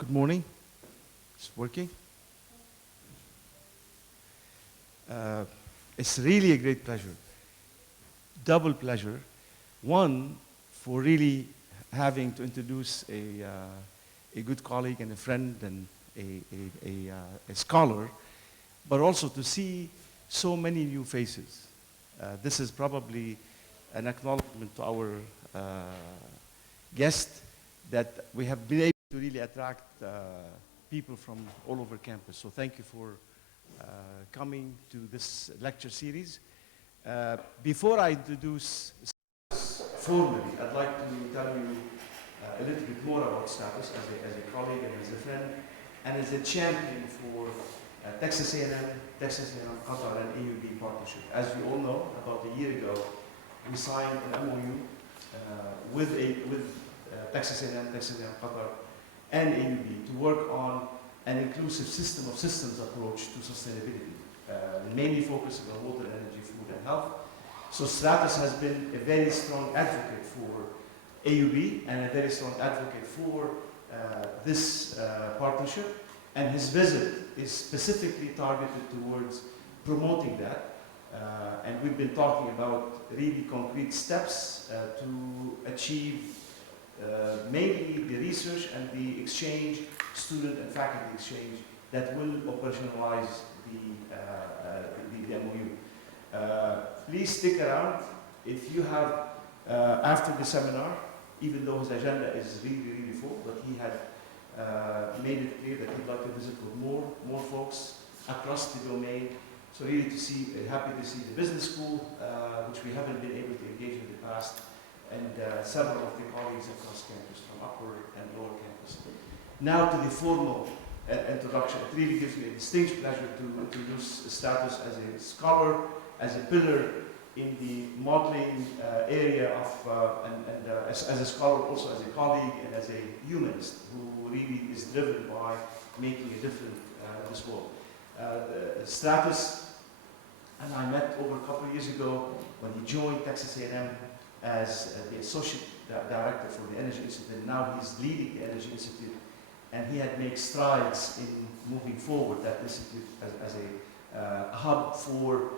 Good morning. It's working. It's really a great pleasure. Double pleasure. One, for really having to introduce a good colleague and a friend and a scholar, but also to see so many new faces. This is probably an acknowledgement to our guest that we have been able to really attract people from all over campus. So thank you for coming to this lecture series. Before I introduce Stratos formally, I'd like to tell you a little bit more about Stratos as a colleague and as a friend, and as a champion for Texas A&M, Qatar, and AUB partnership. As you all know, about a year ago, we signed an MOU with Texas A&M, Qatar, and AUB to work on an inclusive system of systems approach to sustainability, mainly focusing on water, energy, food, and health. So Stratos has been a very strong advocate for AUB and a very strong advocate for this partnership, and his visit is specifically targeted towards promoting that. And we've been talking about really concrete steps to achieve mainly the research and the exchange, student and faculty exchange, that will operationalize the MOU. Please stick around. If you have, after the seminar, even though his agenda is really full, but he had made it clear that he'd like to visit with more folks across the domain. So really happy to see the business school, which we haven't been able to engage in the past, and several of the colleagues across campus, from upper and lower campus. Now to the formal introduction. It really gives me a distinct pleasure to introduce Stratos as a scholar, as a pillar in the modeling area of, as a scholar, also as a colleague and as a humanist who really is driven by making a difference in this world. Stratos and I met over a couple of years ago when he joined Texas A&M as the associate director for the Energy Institute. Now he's leading the Energy Institute, and he had made strides in moving forward that institute as a hub for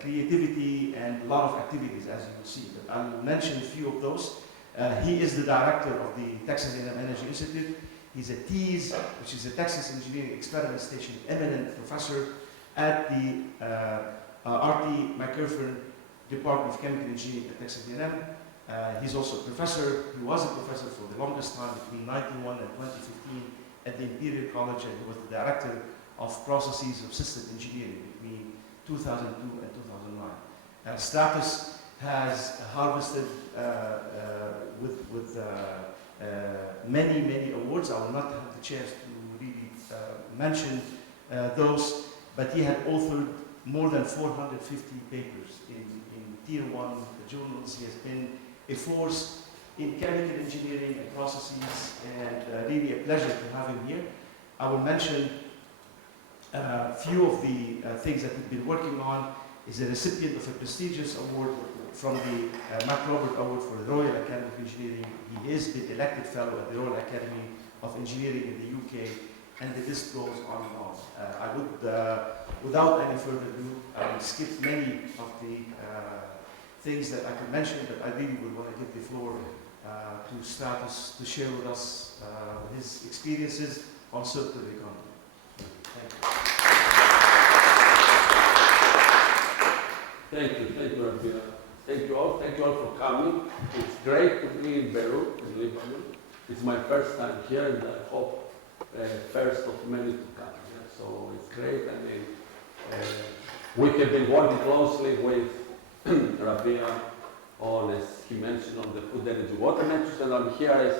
creativity and a lot of activities, as you will see. But I'll mention a few of those. He is the director of the Texas A&M Energy Institute. He's a TEAS, which is a Texas Engineering Experiment Station eminent professor at the R.T. McCurfern Department of Chemical Engineering at Texas A&M. He's also a professor. He was a professor for the longest time, between 1991 and 2015 at the Imperial College, and he was the director of processes of system engineering between 2002 and 2009. Stratos has harvested with many awards. I will not have the chance to really mention those, but he had authored more than 450 papers in Tier 1 journals. He has been a force in chemical engineering and processes, and really a pleasure to have him here. I will mention a few of the things that he's been working on. He's a recipient of a prestigious award from the Mac Robert Award for the Royal Academy of Engineering. He is the elected fellow at the Royal Academy of Engineering in the UK, and the list goes on and on. I would, without any further ado, I will skip many of the things that I could mention, but I really would want to give the floor to Stratos to share with us his experiences on circular economy. Thank you, Rabia. Thank you all for coming. It's great to be in Beirut, in Lebanon. It's my first time here, and I hope first of many to come here. So it's great. I mean, we have been working closely with Rabia on, as he mentioned, on the food, energy, water nexus, and I'm here, as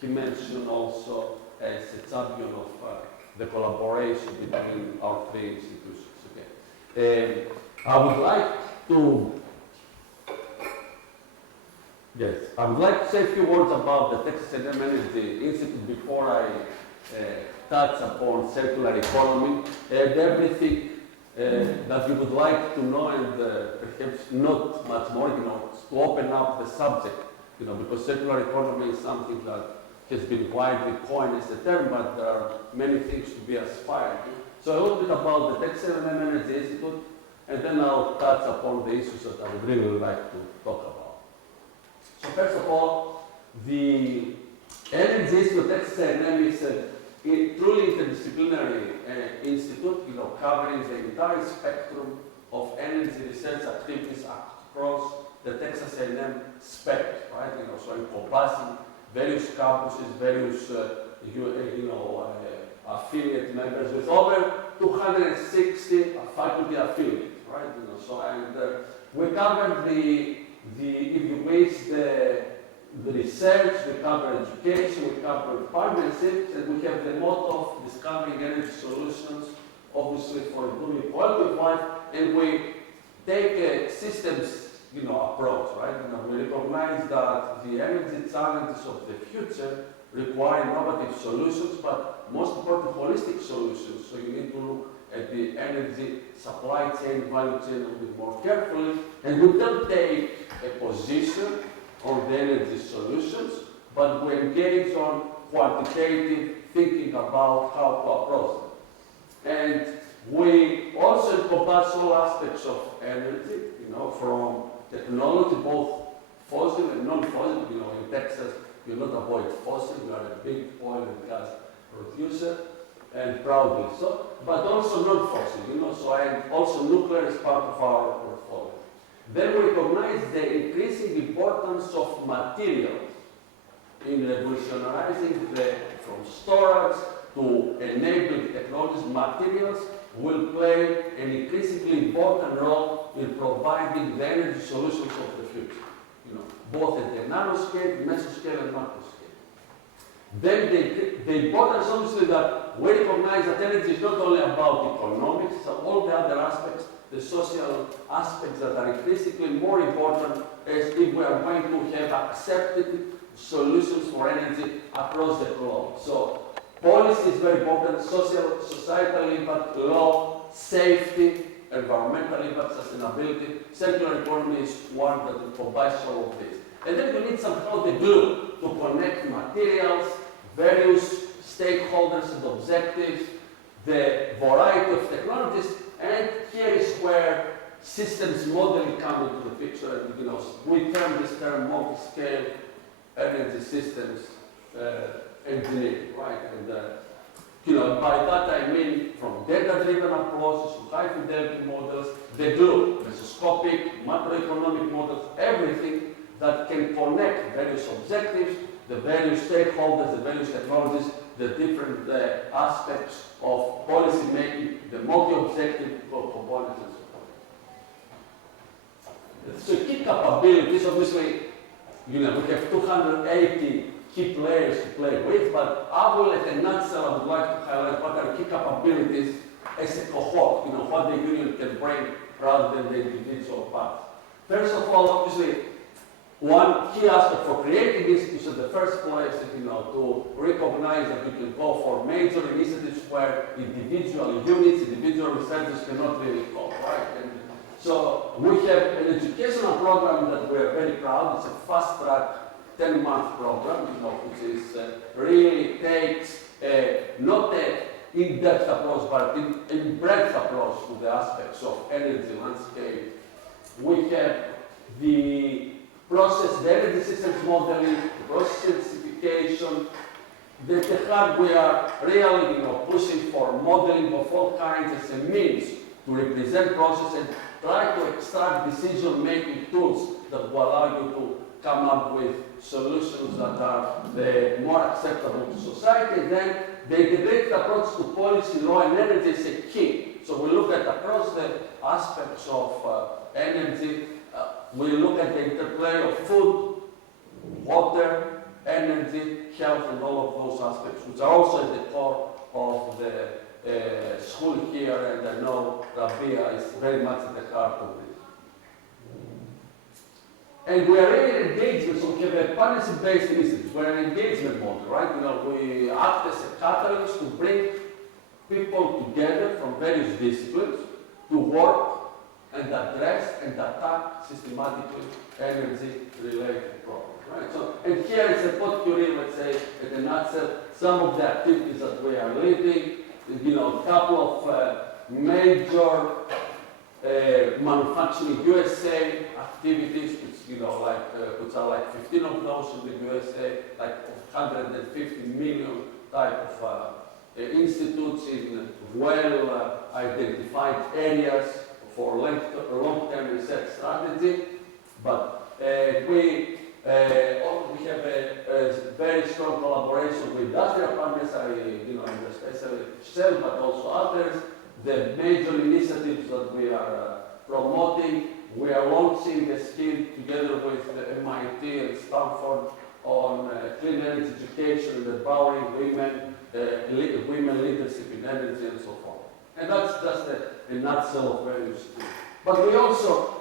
he mentioned, also as a champion of the collaboration between our three institutions. Okay. I would like to say a few words about the Texas A&M Energy Institute before I touch upon circular economy and everything that you would like to know, and perhaps not much more, to open up the subject, because circular economy is something that has been widely coined as a term, but there are many things to be aspired to. So a little bit about the Texas A&M Energy Institute, and then I'll touch upon the issues that I would really like to talk about. So first of all, the Energy Institute of Texas A&M is a truly interdisciplinary institute, covering the entire spectrum of energy research activities across the Texas A&M spectrum, right? So encompassing various campuses, various affiliate members with over 260 faculty affiliates, right? So and we cover if you wish, the research, we cover education, we cover partnerships, and we have the motto of discovering energy solutions, obviously for improving quality of life, and we take a systems approach, right? We recognize that the energy challenges of the future require innovative solutions, but most important, holistic solutions. So you need to look at the energy supply chain, value chain a bit more carefully, and we don't take a position on the energy solutions, but we engage on quantitative thinking about how to approach them. And we also encompass all aspects of energy, from technology, both fossil and non-fossil. In Texas, you not avoid fossil, we are a big oil and gas producer, and proudly so, but also non-fossil, so and also nuclear is part of our portfolio. Then we recognize the increasing importance of materials in revolutionizing from storage to enabling technologies. Materials will play an increasingly important role in providing the energy solutions of the future, both at the nanoscale, mesoscale, and macroscale. Then the importance, obviously, that we recognize that energy is not only about economics, it's all the other aspects, the social aspects that are increasingly more important as if we are going to have accepted solutions for energy across the globe. So policy is very important, societal impact, law, safety, environmental impact, sustainability. Circular economy is one that combines all of this. And then we need somehow the glue to connect materials, various stakeholders and objectives, the variety of technologies, and here is where systems modeling come into the picture. And, we term this term multi-scale energy systems engineering, right? And by that I mean from data-driven approaches to high-fidelity models, the glue, mesoscopic, macroeconomic models, everything that can connect various objectives, the various stakeholders, the various technologies, the different aspects of policy making, the multi-objective components, and so on. So key capabilities, obviously, we have 280 key players to play with, but I will, at a nutshell, I would like to highlight what are key capabilities as a cohort, what the union can bring rather than the individual parts. First of all, obviously, one key aspect for creating this is in the first place, to recognize that you can go for major initiatives where individual units, individual researchers cannot really go, right? And so we have an educational program that we are very proud. It's a fast-track 10-month program, which is really takes not an in-depth approach, but in breadth approach to the aspects of energy landscape. We have the energy systems modeling, the process intensification, the hard we are really pushing for modeling of all kinds as a means to represent process and try to extract decision-making tools that will allow you to come up with solutions that are more acceptable to society. Then the integrated approach to policy, law, and energy is a key. So we look at across the aspects of energy. We look at the interplay of food, water, energy, health, and all of those aspects, which are also at the core of the school here, and I know Rabia is very much at the heart of this. And we are really an engagement, so we have a partnership-based initiative. We're an engagement model, right? We act as a catalyst to bring people together from various disciplines to work and address and attack systematically energy-related problems. right? So, and here is a potpourri, let's say, in a nutshell, some of the activities that we are leading, a couple of major manufacturing USA activities, which, which are like 15 of those in the USA, like 150 million type of institutes in well-identified areas for long-term research strategy. But we have a very strong collaboration with industrial partners, especially Shell, but also others. The major initiatives that we are promoting, we are launching a scheme together with the MIT and Stanford on clean energy education and empowering women, women leadership in energy and so forth. And that's just a nutshell of various things. But we also,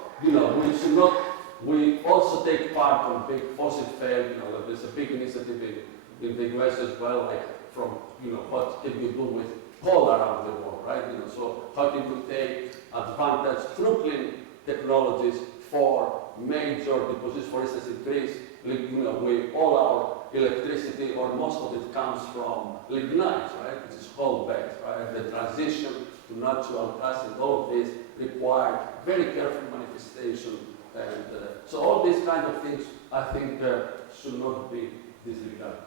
we also take part on big fossil fair, there's a big initiative in the US as well, like from, what can you do with coal around the world, right? So how can you take advantage through clean technologies for major deposits, for instance, in Greece, with all our electricity, or most of it comes from lignite, right? Which is coal-based, right? The transition to natural gas and all of this require very careful manifestation. And so all these kind of things, I think, should not be disregarded.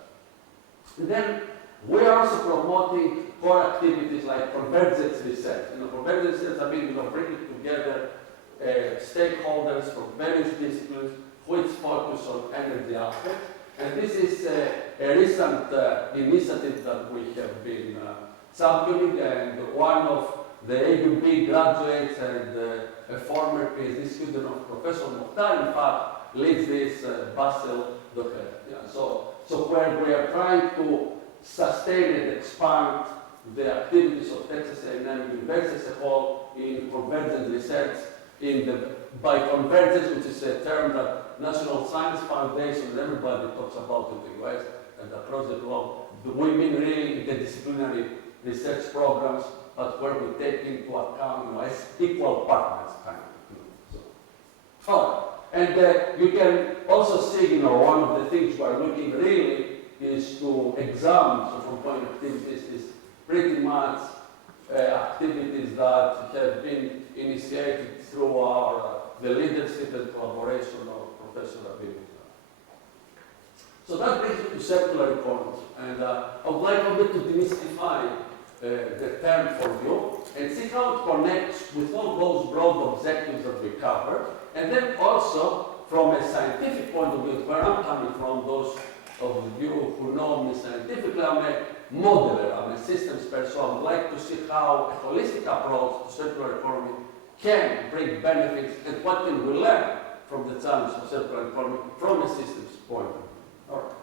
And then we are also promoting core activities like convergence research. Convergence research, bringing together stakeholders from various disciplines which focus on energy aspects. And this is a recent initiative that we have been championing, and one of the AUB graduates and a former PhD student of Professor Mokhtar, in fact, leads this Basel Docker. So where we are trying to sustain and expand the activities of Texas A&M University as a whole in convergent research, by convergence, which is a term that National Science Foundation and everybody talks about in the US and across the globe. We mean really interdisciplinary research programs, but where we take into account as equal partners, kind of. So, and you can also see, one of the things we are looking really is to examine, so from point activities is pretty much activities that have been initiated through the leadership and collaboration of Professor Abib. So that brings me to circular economy. And I would like a bit to demystify the term for you and see how it connects with all those broad objectives that we covered. And then also, from a scientific point of view, where I'm coming from, those of you who know me scientifically, I'm a modeler, I'm a systems person, so I would like to see how a holistic approach to circular economy can bring benefits and what can we learn from the challenge of circular economy from a systems point of view. All right.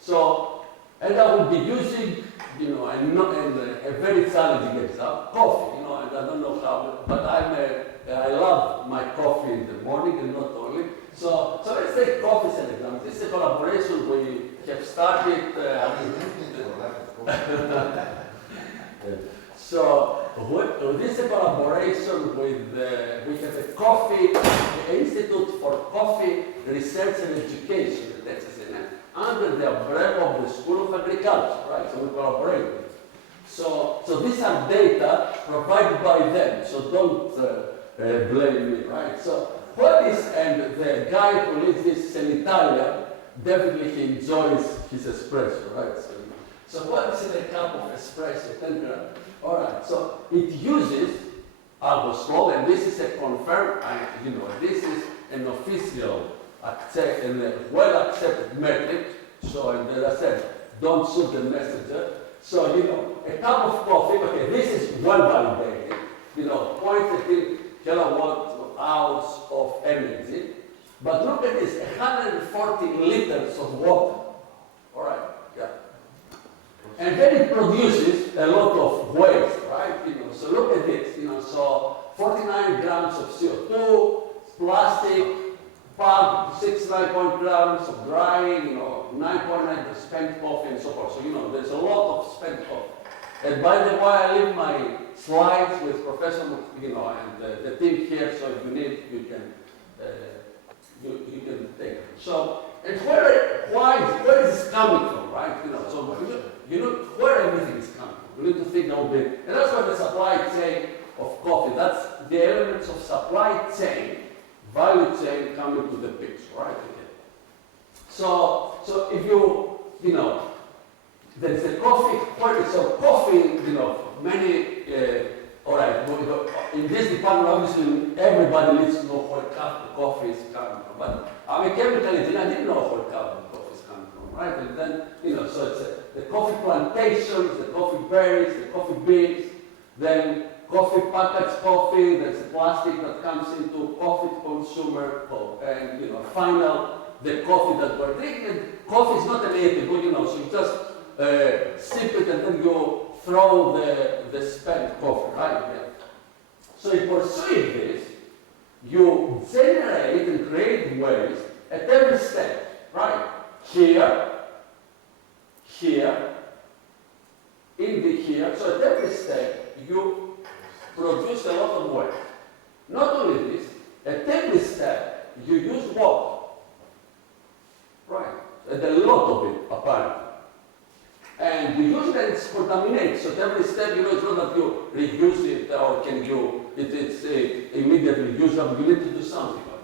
So, and I will be using, a very challenging example, coffee, and I don't know how, but I love my coffee in the morning and not only. So let's take coffee as an example. This is a collaboration we have started. So this is a collaboration with, we have a coffee Institute for Coffee Research and Education at Texas A&M under the umbrella of the School of Agriculture, right? So we collaborate. So these are data provided by them. So don't blame me, right? So what is, and the guy who leads this is an Italian, definitely he enjoys his espresso, right? So what is in a cup of espresso, 10 grams? All right, so it uses alcohol, and this is a confirmed, this is an official, and a well-accepted metric. So, and as I said, don't shoot the messenger. So, a cup of coffee, okay, this is well validated, 0.13 kilowatt hours of energy. But look at this, 140 liters of water. All right, yeah. And then it produces a lot of waste, right? So look at this, so 49 grams of CO2, plastic, pulp, 6.9 grams of drying, 9.9 spent coffee and so forth. So, there's a lot of spent coffee. And by the way, I leave my slides with Professor, and the team here, so if you need, you can take them. So And where is this coming from, right? So where everything is coming from. We need to think a little bit. And that's why the supply chain of coffee, that's the elements of supply chain, value chain coming to the picture, right? Okay. So if there is a coffee, so coffee, many, all right, in this department, obviously, everybody needs to know where coffee is coming from. But I'm a chemical engineer, I didn't know where coffee is coming from, right? And then, so it's the coffee plantations, the coffee berries, the coffee beans, then coffee packaged coffee, there's the plastic that comes into coffee consumer, and, final, the coffee that we're drinking. And coffee is not an edible, so you just sip it and then you throw the spent coffee, right? Yeah. So in pursuing this, you generate and create waste at every step, right? Here, here. So at every step, you produce a lot of waste. Not only this, at every step, you use water, right? And a lot of it, apparently. And you use it and it's contaminated. So at every step, it's not that you reuse it or it's immediately usable. You need to do something about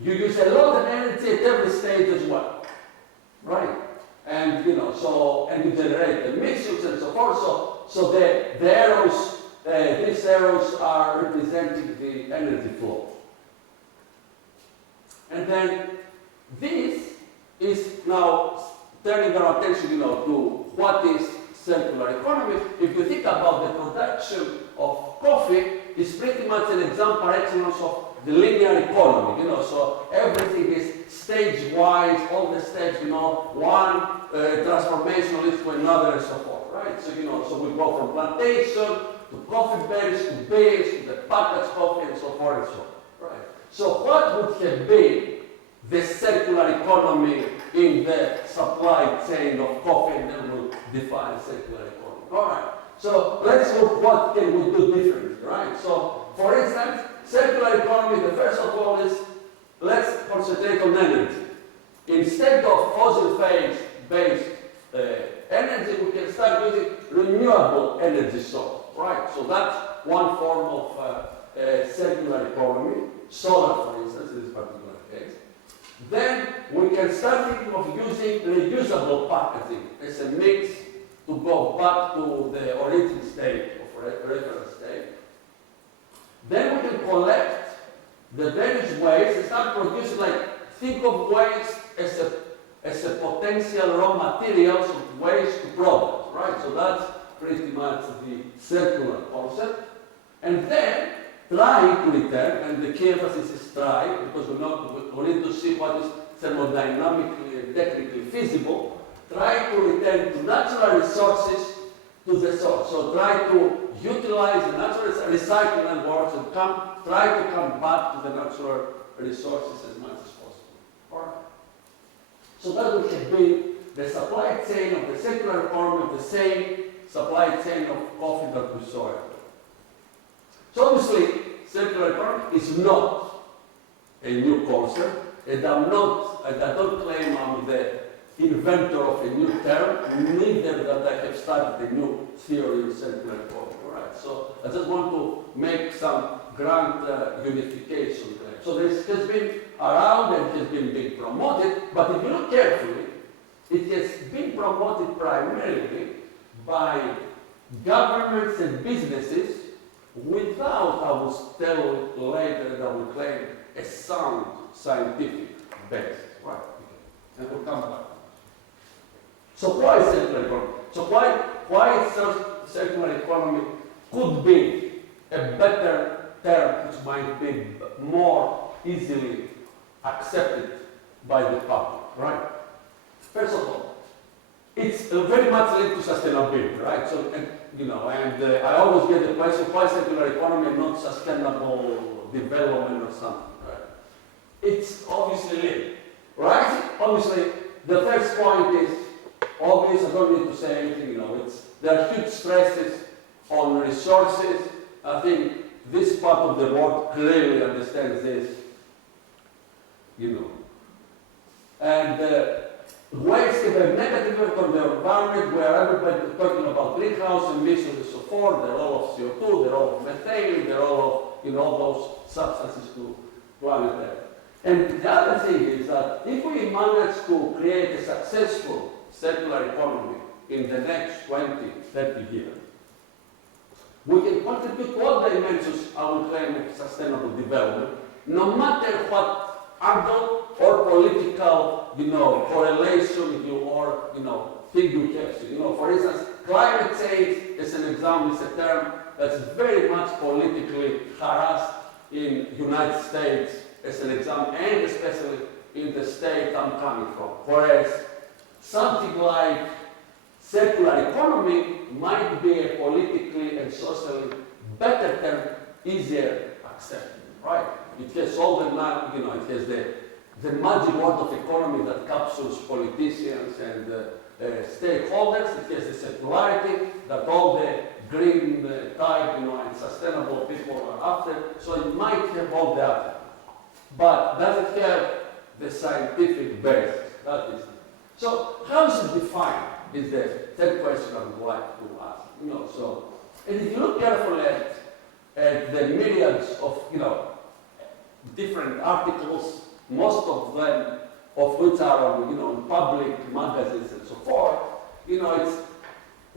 it. You use a lot of energy at every stage as well, right? And and you generate the mixtures and so forth. So the arrows, these arrows are representing the energy flow. And then this is now turning our attention, to what is circular economy. If you think about the production of coffee, it's pretty much an example par excellence of the linear economy. So everything is stage-wise, all the steps, one transformation leads to another and so forth, right? So we go from plantation to coffee berries to beans to the packaged coffee and so forth and so on, right? So what would have been the circular economy in the supply chain of coffee, and then we'll define circular economy. All right. So let's look what can we do differently, right? So for instance, circular economy, the first of all is let's concentrate on energy. Instead of fossil-based energy, we can start using renewable energy source, right? So that's one form of circular economy. Solar, for instance, in this particular case. Then we can start thinking of using reusable packaging as a mix to go back to the origin state of reference state. Then we can collect the various waste and start producing, think of waste as a potential raw materials of waste to products, right? So that's pretty much the circular concept. And then try to return, and the key emphasis is try, because we need to see what is thermodynamically and technically feasible. Try to return to natural resources to the source. So try to utilize the natural recycling and works and try to come back to the natural resources as much as possible. All right. So that would have been the supply chain of the circular economy of the same supply chain of coffee that we saw earlier. So obviously, circular economy is not a new concept, and I don't claim I'm the inventor of a new term, neither that I have started a new theory in circular economy. Right? So I just want to make some grand unification there. So this has been around and has been being promoted, but if you look carefully, it has been promoted primarily by governments and businesses without, I will tell later that I will claim, a sound scientific base. Right. Okay. And we'll come back. So why circular economy? So why circular economy could be a better term which might be more easily accepted by the public, right? First of all, it's very much linked to sustainability, right? So, I always get the question, why circular economy and not sustainable development or something, right? It's obviously linked, right? Obviously, the first point is obvious, I don't need to say anything, there are huge stresses on resources. I think this part of the world clearly understands this, And waste have a negative effect on the environment, where everybody is talking about greenhouse emissions and so forth, the role of CO2, the role of methane, the role of all those substances to planet Earth. And the other thing is that if we manage to create a successful circular economy in the next 20, 30 years, we can contribute to all dimensions, I will claim, of sustainable development, no matter what angle or political, correlation or, thing you have. For instance, climate change, as an example, is a term that's very much politically harassed in the United States, as an example, and especially in the state I'm coming from. Whereas something like circular economy might be a politically and socially better term, easier accepted, right? It has all the, it has the magic word of economy that captures politicians and stakeholders. It has the circularity that all the green type, and sustainable people are after. So it might have all the other. But does it have the scientific basis? That is it. So how is it defined is the third question I would like to ask. And if you look carefully at the myriads of different articles, most of them of which are in public magazines and so forth, it's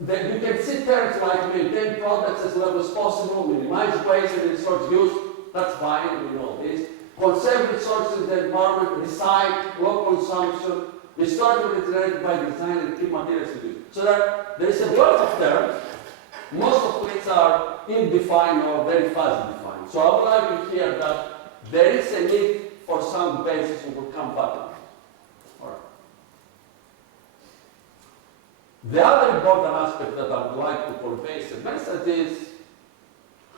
that you can see terms like maintain products as level as possible, minimize waste and resource use. That's fine, we know this. Conserve resources in the environment, recycle, low consumption, restorative regenerative by design, and keep materials to use. So there is a lot of terms, most of which are ill-defined or very fuzzy defined. So I would like to hear that there is a need for some basis we will come back to. All right. The other important aspect that I would like to convey as a message is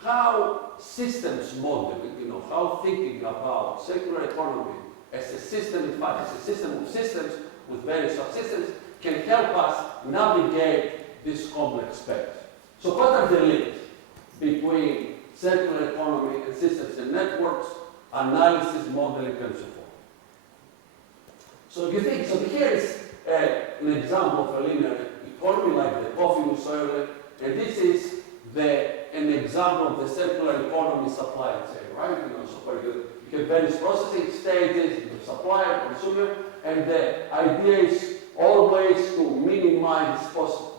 how systems modeling, how thinking about circular economy as a system, in fact, as a system of systems with various subsystems, can help us navigate this complex space. So what are the links between circular economy and systems and networks, analysis, modeling, and so forth? So if you think, so here is an example of a linear economy like the coffee we saw earlier, and this is an example of the circular economy supply chain, right? So you have various processing stages, the supplier, consumer, and the idea is always to minimize as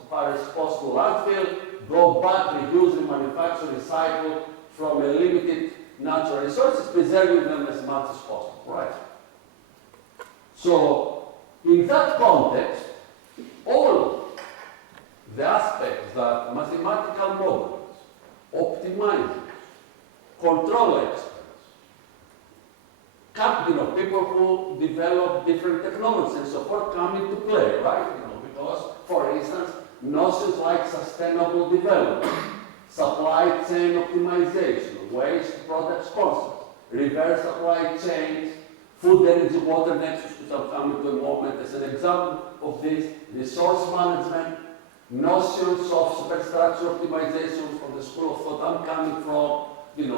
far as possible landfill, go back, reduce, remanufacture, recycle from a limited natural resources, preserving them as much as possible, right? So in that context, all the aspects that mathematical models, optimizers, control experts, people who develop different technologies and so forth come into play, right? Because, for instance, notions like sustainable development, supply chain optimization, waste products concepts, reverse supply chains, food, energy, water nexus, which I'll come into a moment as an example of this, resource management, notions of superstructure optimization from the school of thought I'm coming from, and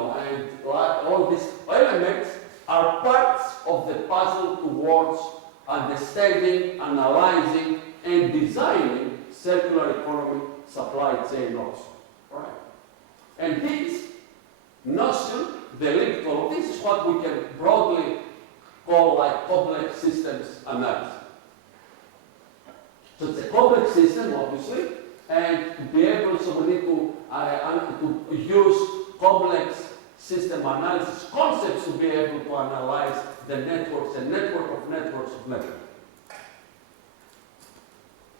all these elements are parts of the puzzle towards understanding, analyzing, and designing circular economy supply chain notion. Right? And this notion, the link to all this is what we can broadly call like complex systems analysis. So it's a complex system, obviously, and to be able, so we need to use complex system analysis concepts to be able to analyze the networks and network of networks of networks.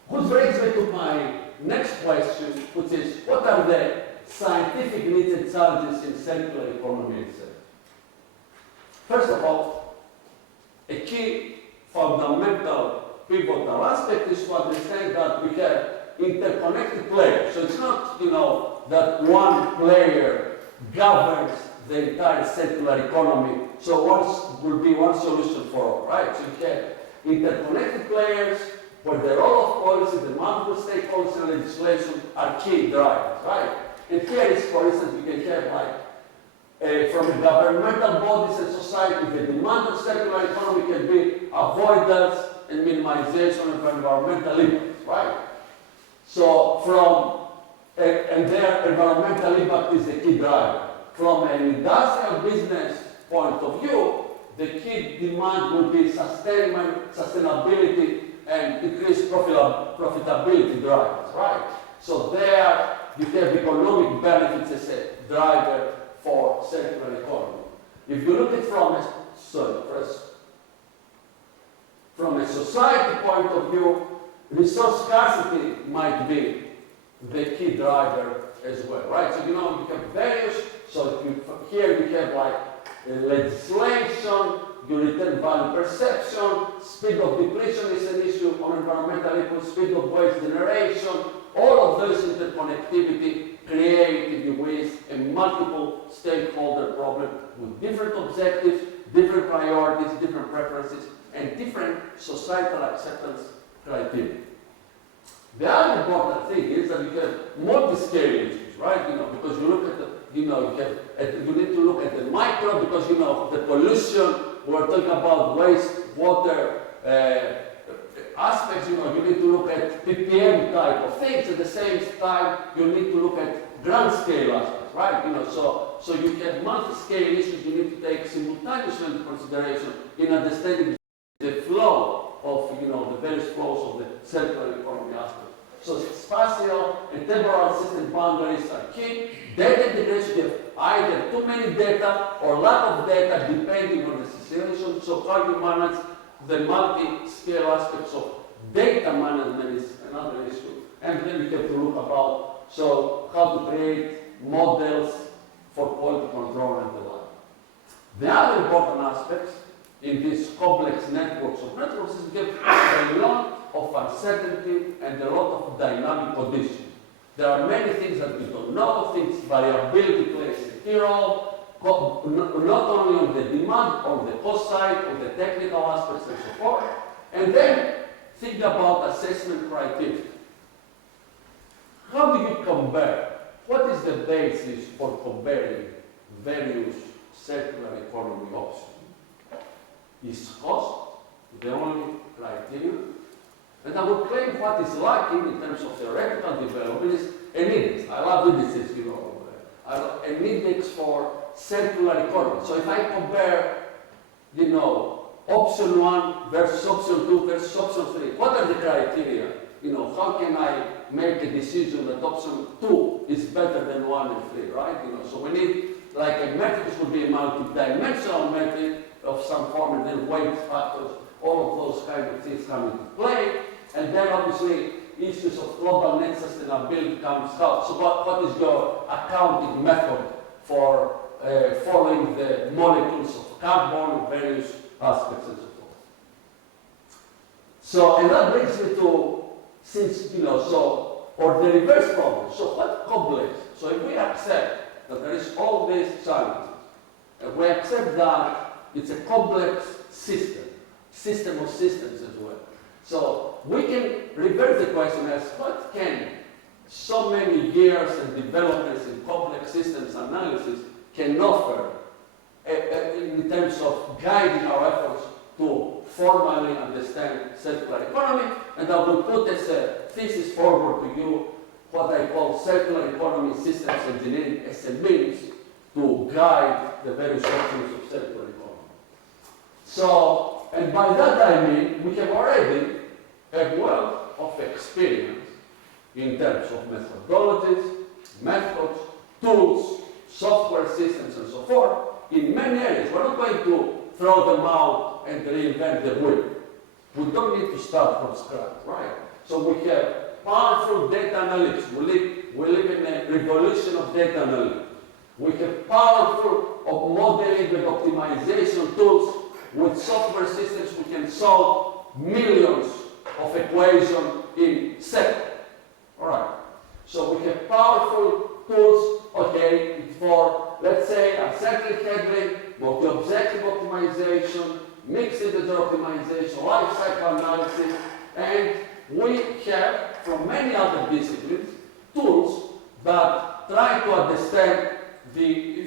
Which brings me to my next question, which is, what are the scientific needs and challenges in circular economy itself? First of all, a key fundamental pivotal aspect is to understand that we have interconnected players. So it's not, that one player governs the entire circular economy. So will be one solution for all, right? So you have interconnected players where the role of policy, the multiple stakeholders and legislation are key drivers, right? And here is, for instance, we can have from the governmental bodies and society, the demand of circular economy can be avoidance and minimization of environmental impacts, right? So and their environmental impact is the key driver. From an industrial business point of view, the key demand will be sustainability and increased profitability drivers, right? So there you have economic benefits as a driver for circular economy. If you look at from a society point of view, resource scarcity might be the key driver as well, right? So you have various, so here you have like legislation, you return value perception, speed of depletion is an issue on environmental equal, speed of waste generation, all of those interconnectivity create, if you wish, a multiple stakeholder problem with different objectives, different priorities, different preferences, and different societal acceptance criteria. The other important thing is that you have multi-scale issues, right? Because you look at the, you need to look at the micro because, the pollution, we're talking about waste, water aspects, you need to look at ppm type of things. At the same time, you need to look at grand scale aspects, right? So you have multi-scale issues you need to take simultaneously into consideration in understanding the flow of, the various flows of the circular economy aspect. So spatial and temporal system boundaries are key. Data integration, you have either too many data or lack of data depending on the situation. So how you manage the multi-scale aspects of data management is another issue. And then you have to look about, so how to create models for quality control and the like. The other important aspects in these complex networks is we have a lot of uncertainty and a lot of dynamic conditions. There are many things that we don't know, variability plays a key role, not only on the demand, on the cost side, on the technical aspects and so forth. And then think about assessment criteria. How do you compare? What is the basis for comparing various circular economy options? Is cost the only criteria? And I would claim what is lacking in terms of theoretical development is an index. I love indices, an index for circular economy. So if I compare, option 1 versus option 2 versus option 3, what are the criteria? How can I make a decision that option 2 is better than 1 and 3, right? So we need, like a metric, this would be a multi-dimensional metric of some form, and then weight factors, all of those kind of things come into play. And then obviously issues of global net sustainability comes out. So what is your accounting method for following the molecules of carbon, various aspects and so forth. So, and that brings me to, or the reverse problem. So what complex? So if we accept that there is all these challenges, and we accept that it's a complex system of systems as well. So we can reverse the question as what can so many years and developments in complex systems analysis can offer in terms of guiding our efforts to formally understand circular economy. And I will put as a thesis forward to you what I call circular economy systems engineering as a means to guide the various options of circular economy. So, and by that I mean we have already a wealth of experience in terms of methodologies, methods, tools, software systems, and so forth in many areas. We're not going to throw them out and reinvent the wheel. We don't need to start from scratch, right? So we have powerful data analytics. We live in a revolution of data analytics. We have powerful modeling and optimization tools. With software systems, we can solve millions of equations in seconds. All right. So we have powerful tools, okay, for, let's say, uncertainty handling, multi-objective optimization, mixed integer optimization, life cycle analysis, and we have, from many other disciplines, tools that try to understand the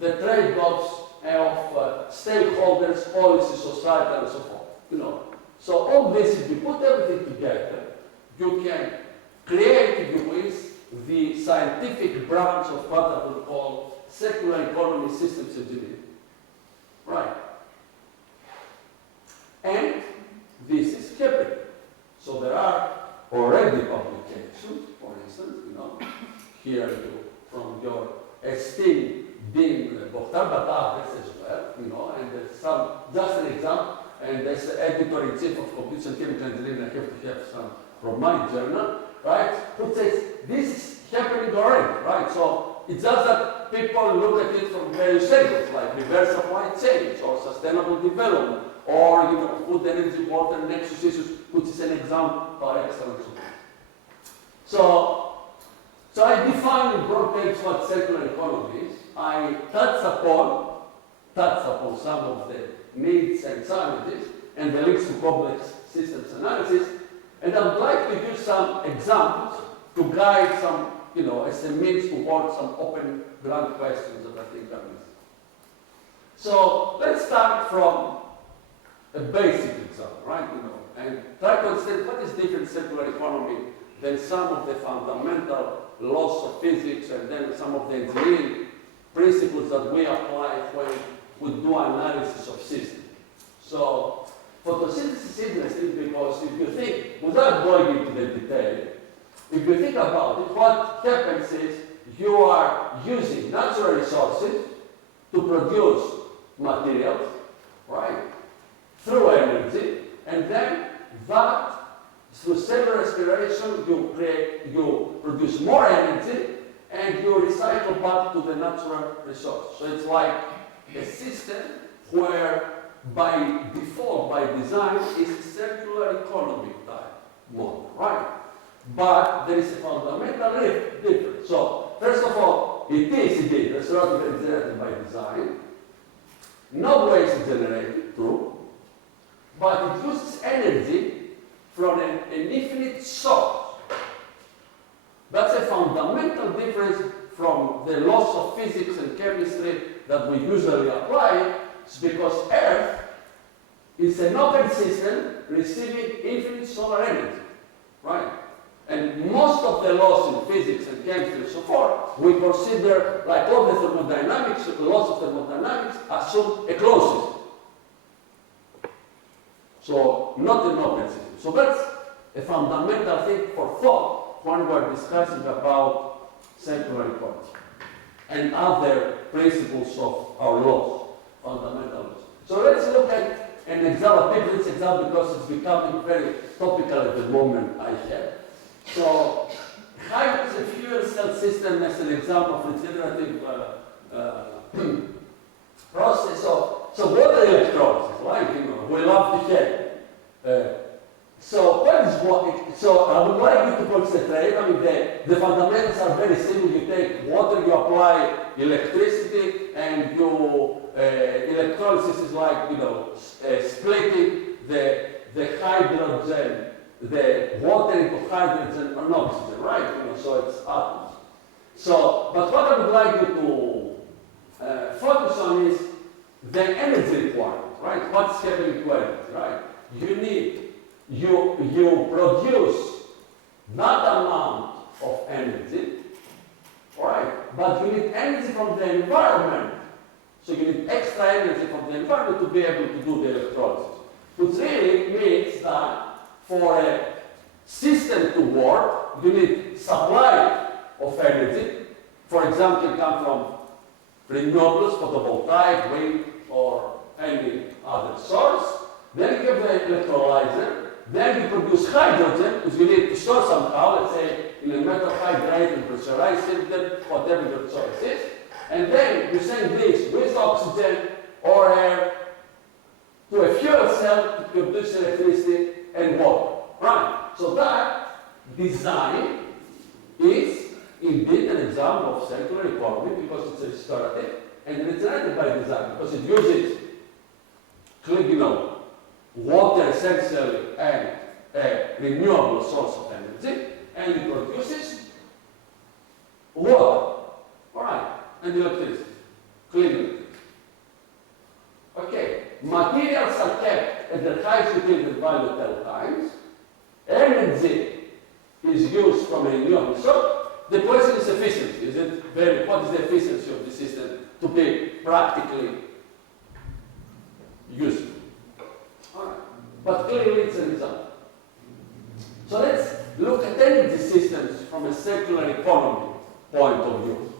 trade-offs of stakeholders, policy, society, and so forth. you know. So all this, if you put everything together, you can create, if you wish, the scientific branch of what I would call circular economy systems engineering. Right. And this is happening. So there are already publications, for instance, you know, here from your esteemed Dean Bohtar, but others as well, you know, and some, just an example, and as the editor-in-chief of Computer and Chemical Engineering, I have to have some from my journal, right, who says this is happening already, right? So it's just that people look at it from various angles, like reverse supply chains or sustainable development, or you know, food, energy, water, nexus issues, which is an example par excellence. So I define in broad terms what circular economy is. I touch upon some of the needs and challenges and the links to complex systems analysis, and I would like to use some examples to guide some, you know, as a means towards some open blank questions that I think are missing. So let's start from a basic example, right? You know, and try to understand what is different circular economy than some of the fundamental laws of physics and then some of the engineering principles that we apply when we do analysis of systems. So photosynthesis is interesting because if you think, without going into the detail, if you think about it, what happens is you are using natural resources to produce materials, right, through energy, and then that, through cellular respiration, you produce more energy, and you recycle back to the natural resource. So it's like a system where, by default, by design, is a circular economy type model, right? But there is a fundamental difference. So, first of all, it is regenerative by design. No waste generated, true, but it uses energy from an infinite source. That's a fundamental difference from the laws of physics and chemistry that we usually apply. It's because Earth is an open system receiving infinite solar energy, right? And most of the laws in physics and chemistry and so forth, we consider, like all the thermodynamics, the laws of thermodynamics assume a closed system. So, not an open system. So that's a fundamental thing for thought when we're discussing about circular economy and other principles of our laws, fundamental laws. So let's look at an example, pick this example because it's becoming very topical at the moment I have. So, hydrogen fuel cell system as an example of regenerative process. So water electrolysis, right? You know, we love to have. So I would like you to concentrate. I mean, the fundamentals are very simple. You take water, you apply electricity, and you electrolysis is like, you know, splitting the hydrogen, the water into hydrogen and oxygen, right? You know, so it's atoms. So, but what I would like you to focus on is the energy requirement, right? What's happening to energy, right? You produce that amount of energy, right? But you need energy from the environment. So you need extra energy from the environment to be able to do the electrolysis. Which really means that for a system to work, you need supply of energy. For example, it comes from renewables, photovoltaic, wind, or any other source. Then you have the electrolyzer. Then you produce hydrogen, which you need to store somehow, let's say in a metal hydrate and pressurized cylinder, whatever your choice is. And then you send this with oxygen or air to a fuel cell to produce electricity and water. Right? So that design is indeed an example of circular economy because it's restorative and regenerative by design because it uses, you know, water essentially and a renewable source of energy, and it produces water, all right, and electricity, clean electricity. Okay, materials are kept at their highest tilde value 10 times. Energy is used from a renewable source. The question is efficiency. What is the efficiency of the system to be practically useful? All right. But clearly it's a result. So let's look at energy systems from a circular economy point of view.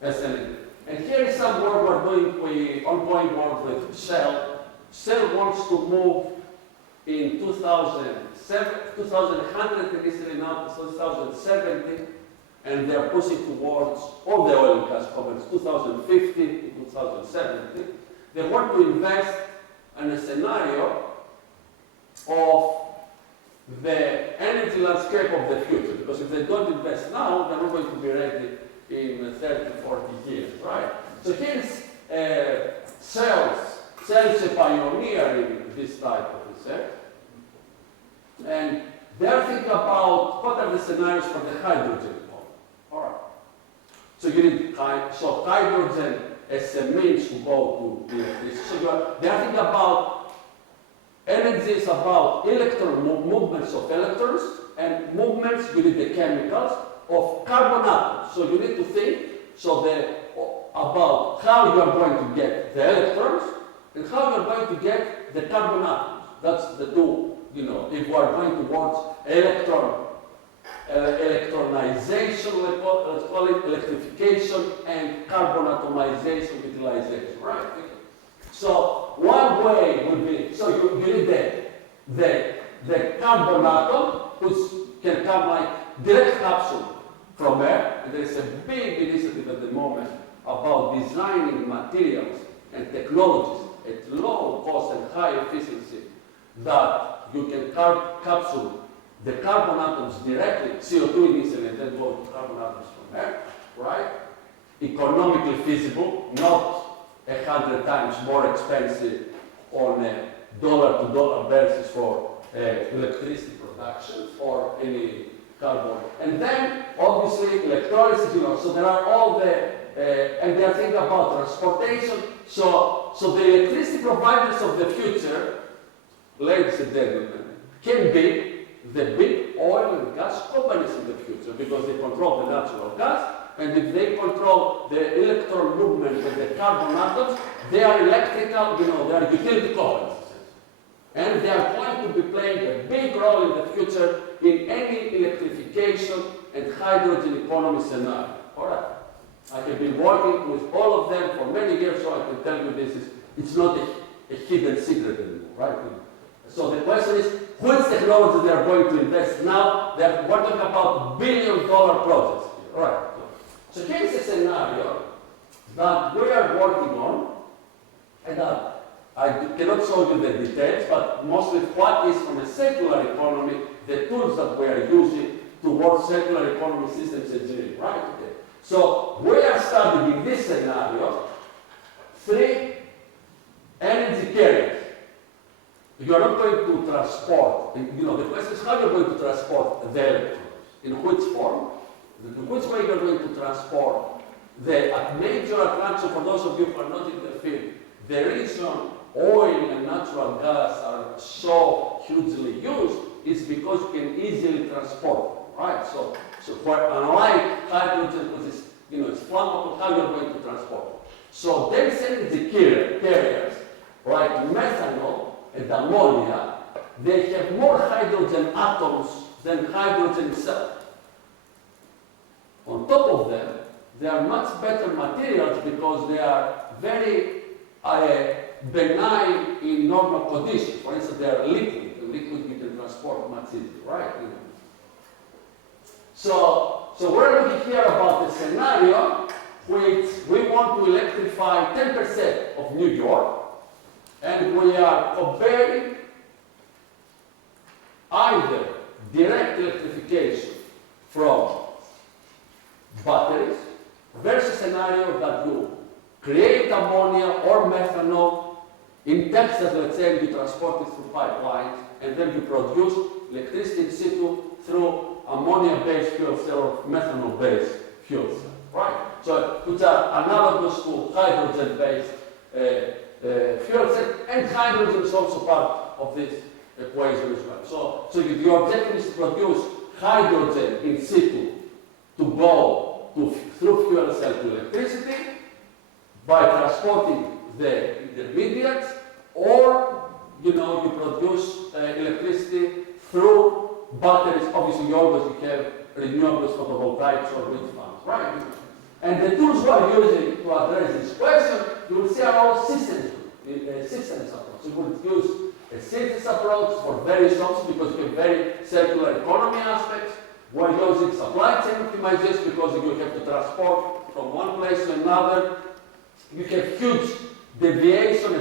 And here is some work we're doing, ongoing work with Shell. Shell wants to move in 2100 initially, now 2070, and they're pushing towards all the oil and gas companies, 2050 to 2070. They want to invest in a scenario of the energy landscape of the future, because if they don't invest now, they're not going to be ready in 30, 40 years, right? So here's Shell's a pioneer in this type of research. And they're thinking about what are the scenarios for the hydrogen economy. All right. So you need hydrogen as a means to go to electricity. So they're thinking about energy is about movements of electrons, and movements, you need the chemicals of carbon atoms. So you need to think about how you are going to get the electrons and how you are going to get the carbon atoms. That's the two. If we are going towards electronization, let's call it electrification, and carbon atomization, utilization, right? So one way would be, so you need the carbon atom, which can come like direct capsule from air, and there is a big initiative at the moment about designing materials and technologies at low cost and high efficiency that you can capsule the carbon atoms directly, CO2 initially, and then go to carbon atoms from air, right? Economically feasible, not 100 times more expensive on a dollar-to-dollar basis for electricity production or any carbon. And then, obviously, electrolysis, so there are all the, and they are thinking about transportation. So the electricity providers of the future, ladies and gentlemen, can be the big oil and gas companies in the future because they control the natural gas, and if they control the electron movement and the carbon atoms, they are electrical, they are utility companies. And they are going to be playing a big role in the future in any electrification and hydrogen economy scenario. All right. I have been working with all of them for many years, so I can tell you it's not a hidden secret anymore, right? So the question is, which technology they are going to invest now? We're talking about billion-dollar projects here, right? So here's a scenario that we are working on, and I cannot show you the details, but mostly what is from a circular economy, the tools that we are using towards circular economy systems engineering, right? Okay. So we are studying in this scenario 3 energy carriers. You are not going to transport, the question is how you're going to transport the electrons, in which form, in which way you're going to transport the major attraction for those of you who are not in the field. The reason oil and natural gas are so hugely used is because you can easily transport them, right? So unlike hydrogen, which is, it's flammable, how you're going to transport it. So dense energy carriers, like methanol and ammonia, they have more hydrogen atoms than hydrogen itself. On top of them, they are much better materials because they are very benign in normal conditions. For instance, they are liquid. The liquid you can transport much easier, right? So we're looking here about a scenario which we want to electrify 10% of New York, and we are comparing either direct electrification from batteries versus a scenario that you create ammonia or methanol in Texas, let's say, and you transport it through pipelines, and then you produce electricity in situ through ammonia-based fuel cell or methanol-based fuel cell, right? So which are analogous to hydrogen-based fuel cell, and hydrogen is also part of this equation as well. So the objective is to produce hydrogen in situ to go through fuel cell to electricity by transporting the intermediates, or you produce electricity through batteries. Obviously, you always have renewables, photovoltaics, or wind farms, right? And the tools we are using to address this question, you will see, are all systems approach. You would use a synthesis approach for various options because you have very circular economy aspects. We're using supply chain optimization because you have to transport from one place to another. You have huge deviation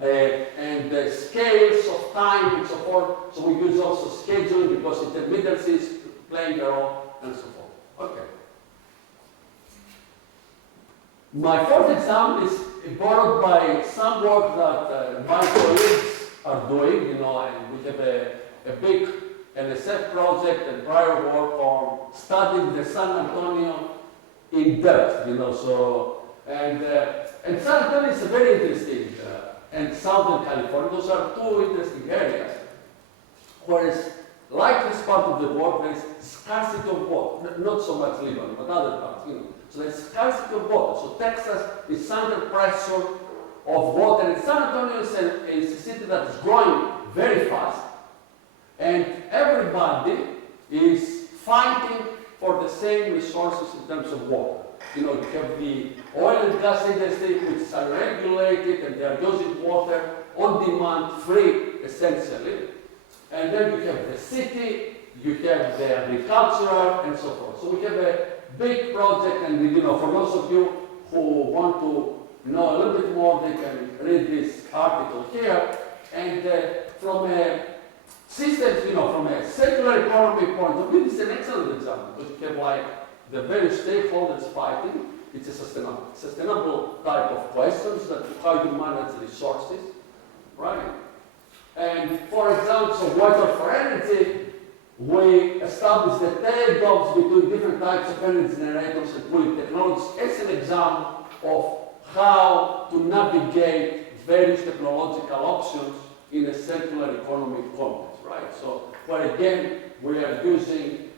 and scales of time and so forth. So we use also scheduling because intermittencies playing a role and so forth. Okay. My fourth example is borrowed by some work that my colleagues are doing, and we have a big NSF project and prior work on studying the San Antonio in depth, and San Antonio is a very interesting, and Southern California, those are two interesting areas, whereas like this part of the world, there is scarcity of water, not so much Lebanon, but other parts, So there's scarcity of water. So Texas is under pressure of water, and San Antonio is a city that is growing very fast, and everybody is fighting for the same resources in terms of water. You have the oil and gas industry, which is unregulated, and they are using water on demand, free, essentially. And then you have the city, you have the agricultural, and so forth. So we have a big project, and for those of you who want to know a little bit more, they can read this article here. And from a system, from a circular economy point of view, this is an excellent example, because you have the various stakeholders fighting. It's a sustainable type of questions, that how you manage resources, right? And for example, so water for energy, we established the trade-offs between different types of energy generators and cooling technologies as an example of how to navigate various technological options in a circular economy context, right? So, where again, we are using,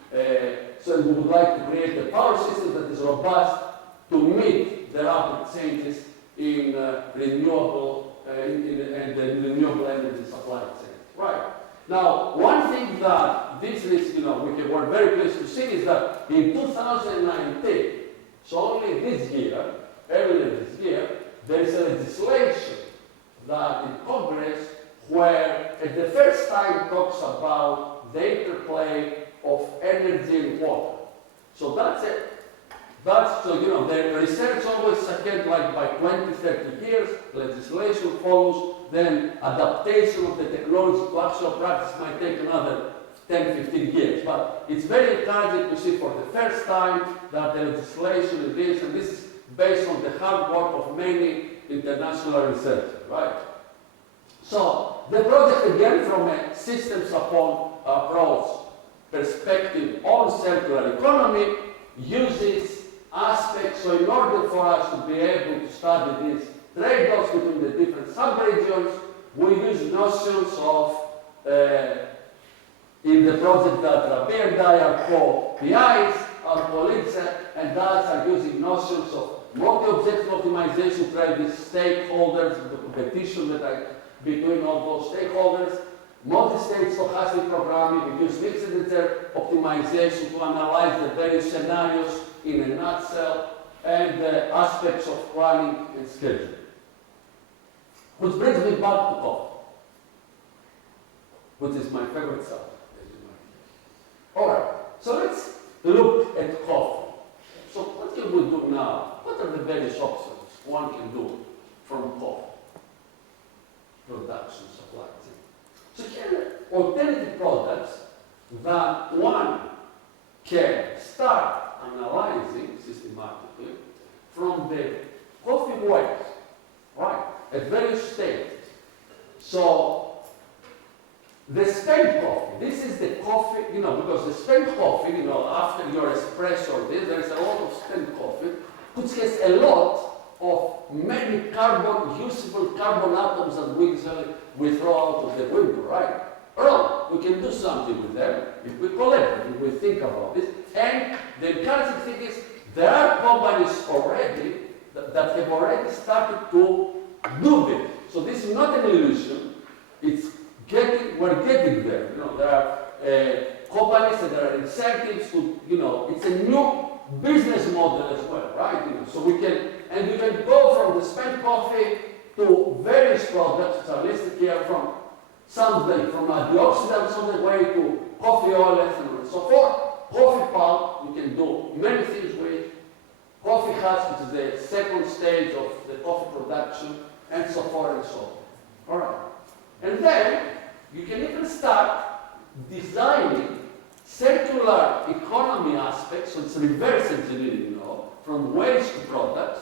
so we would like to create a power system that is robust to meet the rapid changes in renewable and the renewable energy supply chain, right? Now, one thing that this is, we were very pleased to see is that in 2019, so only this year, earlier this year, there is a legislation that in Congress where at the first time talks about the interplay of energy and water. So that's it. The research always ahead by 20, 30 years, legislation follows, then adaptation of the technology to actual practice might take another 10, 15 years. But it's very encouraging to see for the first time that the legislation is this, and this is based on the hard work of many international researchers, right? So, the project again from a systems upon approach perspective on circular economy uses aspects, so in order for us to be able to study these trade-offs between the different sub-regions, we use notions of, in the project that Rabbi and I are co-PIs, our colleagues and us are using notions of multi-objective optimization, try with stakeholders, the competition between all those stakeholders, multi-stage stochastic programming, we use mixed integer optimization to analyze the various scenarios in a nutshell, and aspects of planning and scheduling. Which brings me back to coffee, which is my favorite subject, as you know. All right, so let's look at coffee. So what can we do now? What are the various options one can do from coffee production, supply chain? So here are alternative products that one can start analyzing systematically from the coffee waste, right, at various stages. So, the spent coffee, this is the coffee, because the spent coffee, after your espresso, there is a lot of spent coffee, which has a lot of many carbon usable carbon atoms that we throw out of the window, right? Wrong. We can do something with them if we collect them, if we think about this. And the encouraging thing is there are companies already that have already started to do this. So this is not an illusion. We're getting there. There are companies and there are incentives to, it's a new business model as well, right? So we can go from the spent coffee to various products that are listed here from antioxidants all the way to coffee oil, ethanol, and so forth. Coffee pulp, you can do many things with. Coffee husk, which is the second stage of the coffee production, and so forth and so on. All right. And then you can even start designing circular economy aspects, so it's reverse engineering, from waste to products,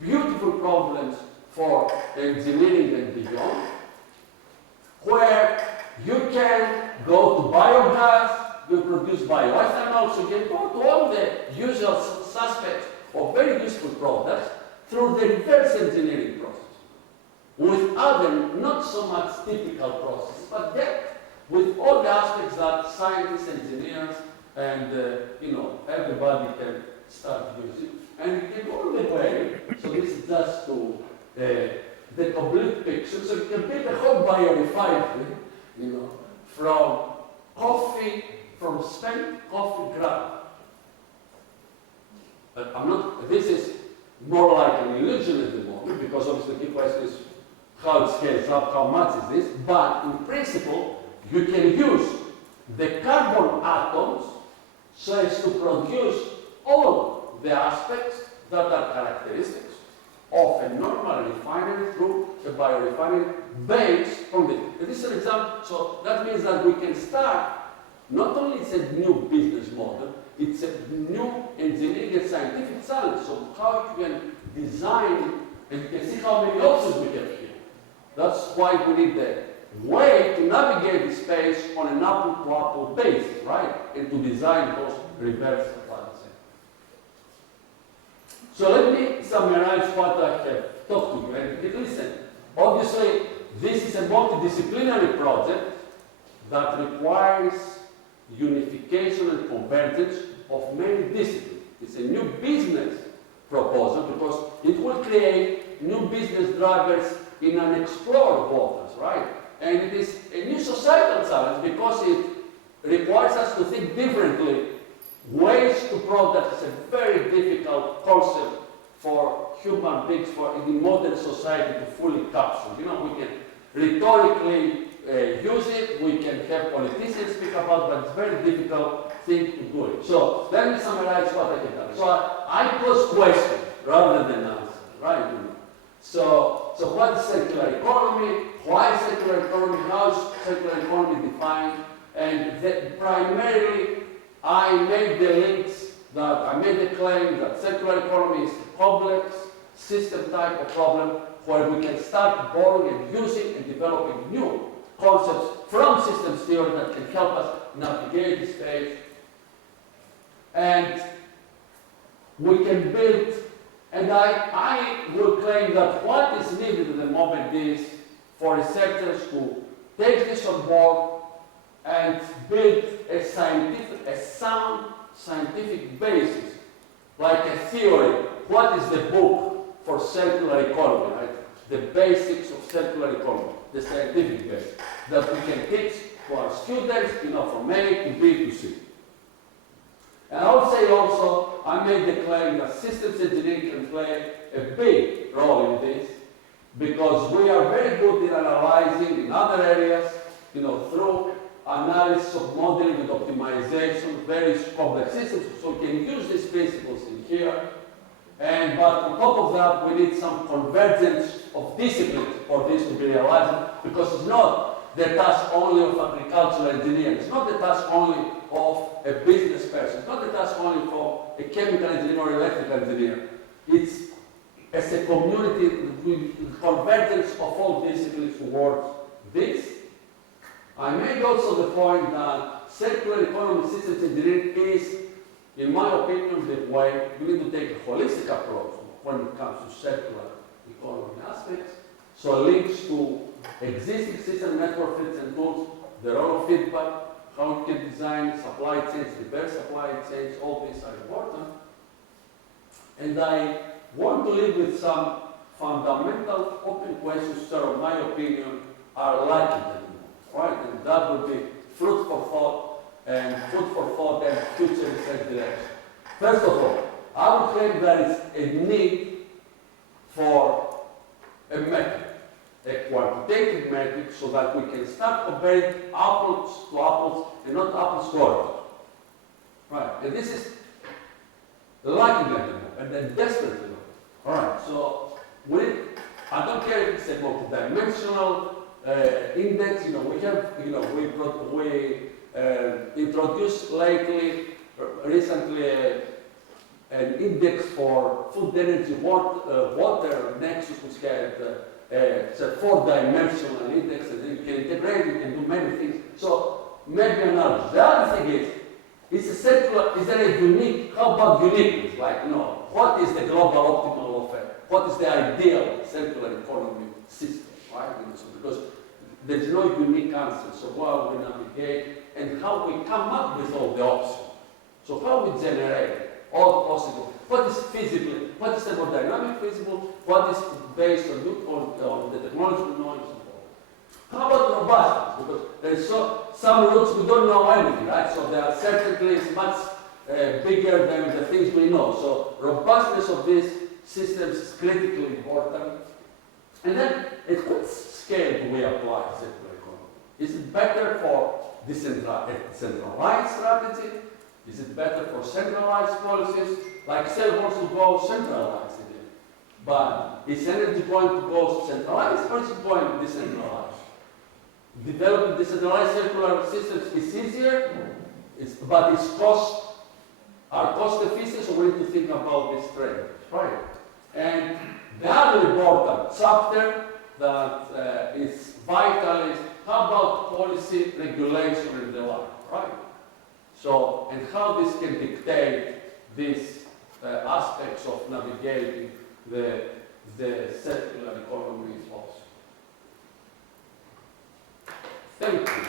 beautiful problems for engineering and beyond, where you can go to biogas, you produce bioethanol, so you can go to all the usual suspects of very useful products through the reverse engineering process, with other not so much typical processes, but yet with all the aspects that scientists, engineers, and everybody can start using. And you can go all the way, so this is just to the complete picture, so you can build a whole biorefinery, from spent coffee ground. This is more like an illusion at the moment, because obviously the key question is how it scales up, how much is this, but in principle, you can use the carbon atoms so as to produce all the aspects that are characteristics of a normal refinery through a biorefinery based on this. This is an example, so that means that we can start, not only it's a new business model, it's a new engineering and scientific challenge. So how you can design, and you can see how many options we have here. That's why we need the way to navigate the space on an apple-to-apple basis, right? And to design those reverse appliances. So let me summarize what I have talked to you. And listen, obviously, this is a multidisciplinary project that requires unification and convergence of many disciplines. It's a new business proposal because it will create new business drivers in unexplored waters, right? And it is a new societal challenge because it requires us to think differently. Waste to product is a very difficult concept for human beings, for in modern society to fully capture. We can rhetorically use it, we can have politicians speak about, but it's a very difficult thing to do it. So let me summarize what I have done. So I pose questions rather than answers, right? So what is circular economy? Why circular economy? How is circular economy defined? And primarily, I made the claim that circular economy is a complex system type of problem where we can start borrowing and using and developing new concepts from systems theory that can help us navigate the space. And we can build, and I will claim that what is needed at the moment is for researchers to take this on board and build a sound scientific basis, like a theory. What is the book for circular economy, right? The basics of circular economy, the scientific base, that we can teach to our students, from A to B to C. And I would say also, I made the claim that systems engineering can play a big role in this, because we are very good in analyzing in other areas, through analysis of modeling and optimization, various complex systems, so we can use these principles in here. But on top of that, we need some convergence of disciplines for this to be realized, because it's not the task only of agricultural engineering, it's not the task only of a business person, it's not the task only for a chemical engineer or electrical engineer. It's as a community with convergence of all disciplines towards this. I made also the point that circular economy systems engineering is, in my opinion, the way we need to take a holistic approach when it comes to circular economy aspects. So links to existing system network fits and tools, the role of feedback, how you can design supply chains, reverse supply chains, all these are important. And I want to leave with some fundamental open questions which are, in my opinion, are likely anymore, right? And that would be food for thought and future research direction. First of all, I would claim there is a need for a method, a quantitative method, so that we can start comparing apples to apples and not apples to oranges. Right, and this is lacking at the moment, and then desperately not. All right, so I don't care if it's a multidimensional index. We introduced recently an index for food, energy, water nexus, which had it's a 4-dimensional index, and you can integrate, you can do many things. So maybe another. The other thing is there a unique, how about uniqueness? Like, what is the global optimal of what is the ideal circular economy system, right? So because there's no unique answer. So how we navigate and how we come up with all the options. So how we generate all possible, what is feasible, what is thermodynamic feasible, what is based on the technology we know and so forth. How about robustness? Because there's some routes we don't know anything, right? So the uncertainty is much bigger than the things we know. So robustness of these systems is critically important. And then at what scale do we apply circular economy? Is it better for decentralized strategy? Is it better for centralized policies? Like Cell wants to go centralized again. But is energy going to go centralized or is it going decentralized? Developing decentralized circular systems is easier, but its costs are cost efficient, so we need to think about this trade, right? And the other important chapter that is vital is how about policy regulation and the like, right? So, and how this can dictate these aspects of navigating the circular economy flows. Thank you.